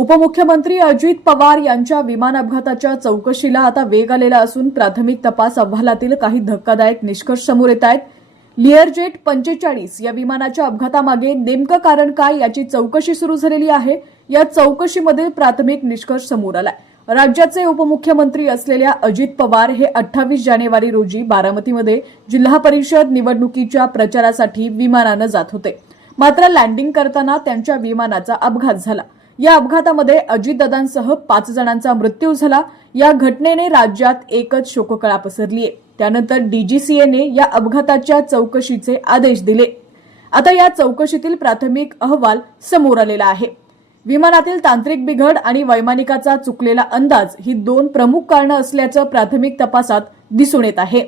उपमुख्यमंत्री अजित पवार यांच्या विमान अपघाताच्या चौकशीला आता वेग आलेला असून प्राथमिक तपास अहवालातील काही धक्कादायक निष्कर्ष समोर येत आहेत। लिअरजेट 45 या विमानाच्या अपघातामागे नेमकं कारण काय याची चौकशी सुरू झालेली आहे। या चौकशीमध्ये प्राथमिक निष्कर्ष समोर आलाय। राज्याचे उपमुख्यमंत्री असलेल्या अजित पवार हे 28 जानेवारी रोजी बारामतीमध्ये जिल्हा परिषद निवडणुकीच्या प्रचारासाठी विमानाने जात होते। मात्र लँडिंग करताना त्यांच्या विमानाचा अपघात झाला। या अपघातामध्ये अजितदादांसह 5 जणांचा मृत्यू झाला। या घटनेने राज्यात एकच शोककळा पसरली आहे। त्यानंतर डीजीसीएने या अपघाताच्या चौकशीचे आदेश दिले। आता या चौकशीतील प्राथमिक अहवाल समोर आलेला आहे। विमानातील तांत्रिक बिघड आणि वैमानिकाचा चुकलेला अंदाज ही 2 प्रमुख कारणे असल्याचं प्राथमिक तपासात दिसून येत आहे।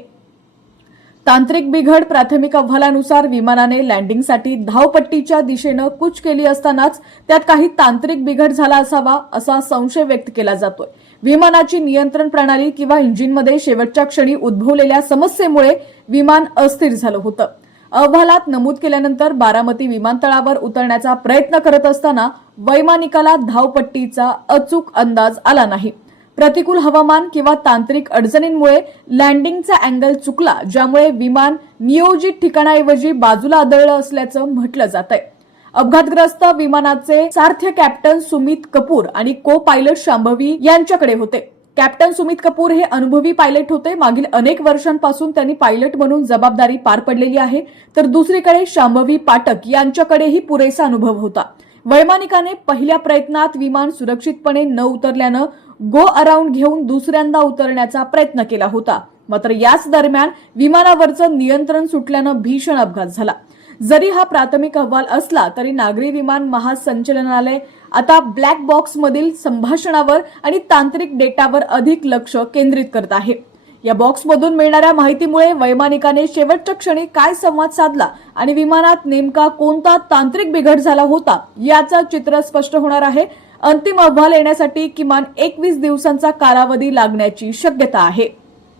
तांत्रिक बिघड प्राथमिक अहवालानुसार विमानाने लँडिंगसाठी धावपट्टीच्या दिशेने कूच केली असतानाच त्यात काही तांत्रिक बिघड झाला असावा असा संशय व्यक्त केला जातोय। विमानाची नियंत्रण प्रणाली किंवा इंजिनमध्ये शेवटच्या क्षणी उद्भवलेल्या समस्येमुळे विमान अस्थिर झालं होतं। अहवालात नमूद केल्यानंतर बारामती विमानतळावर उतरण्याचा प्रयत्न करत असताना वैमानिकाला धावपट्टीचा अचूक अंदाज आला नाही। प्रतिकूल हवामान किंवा तांत्रिक अडचणींमुळे लँडिंगचा अँगल चुकला, ज्यामुळे विमान नियोजित ठिकाणाऐवजी बाजूला आदळलं असल्याचं म्हटलं जातंय। अपघातग्रस्त विमानाचे सारथ्य कॅप्टन सुमित कपूर आणि को पायलट शांभवी यांच्याकडे होते। कॅप्टन सुमित कपूर हे अनुभवी पायलट होते। मागील अनेक वर्षांपासून त्यांनी पायलट म्हणून जबाबदारी पार पडलेली आहे। तर दुसरीकडे शांभवी पाठक यांच्याकडेही पुरेसा अनुभव होता। वैमानिकाने पहिल्या प्रयत्नात विमान सुरक्षितपणे न उतरल्यानं गो अराउंड घेऊन दुसऱ्यांदा उतरण्याचा प्रयत्न केला होता। मात्र याच दरम्यान विमानावरचं नियंत्रण सुटल्यानं भीषण अपघात झाला। जरी हा प्राथमिक अहवाल असला तरी नागरी विमान महासंचालनालय आता ब्लॅक बॉक्स मधील संभाषणावर आणि तांत्रिक डेटावर अधिक लक्ष केंद्रित करत आहे। या बॉक्समधून मिळणाऱ्या माहितीमुळे वैमानिकाने शेवटच्या क्षणी काय संवाद साधला आणि विमानात नेमका कोणता तांत्रिक बिघड झाला होता याचं चित्र स्पष्ट होणार आहे। अंतिम अहवाल येण्यासाठी किमान 21 दिवसांचा कालावधी लागण्याची शक्यता आहे।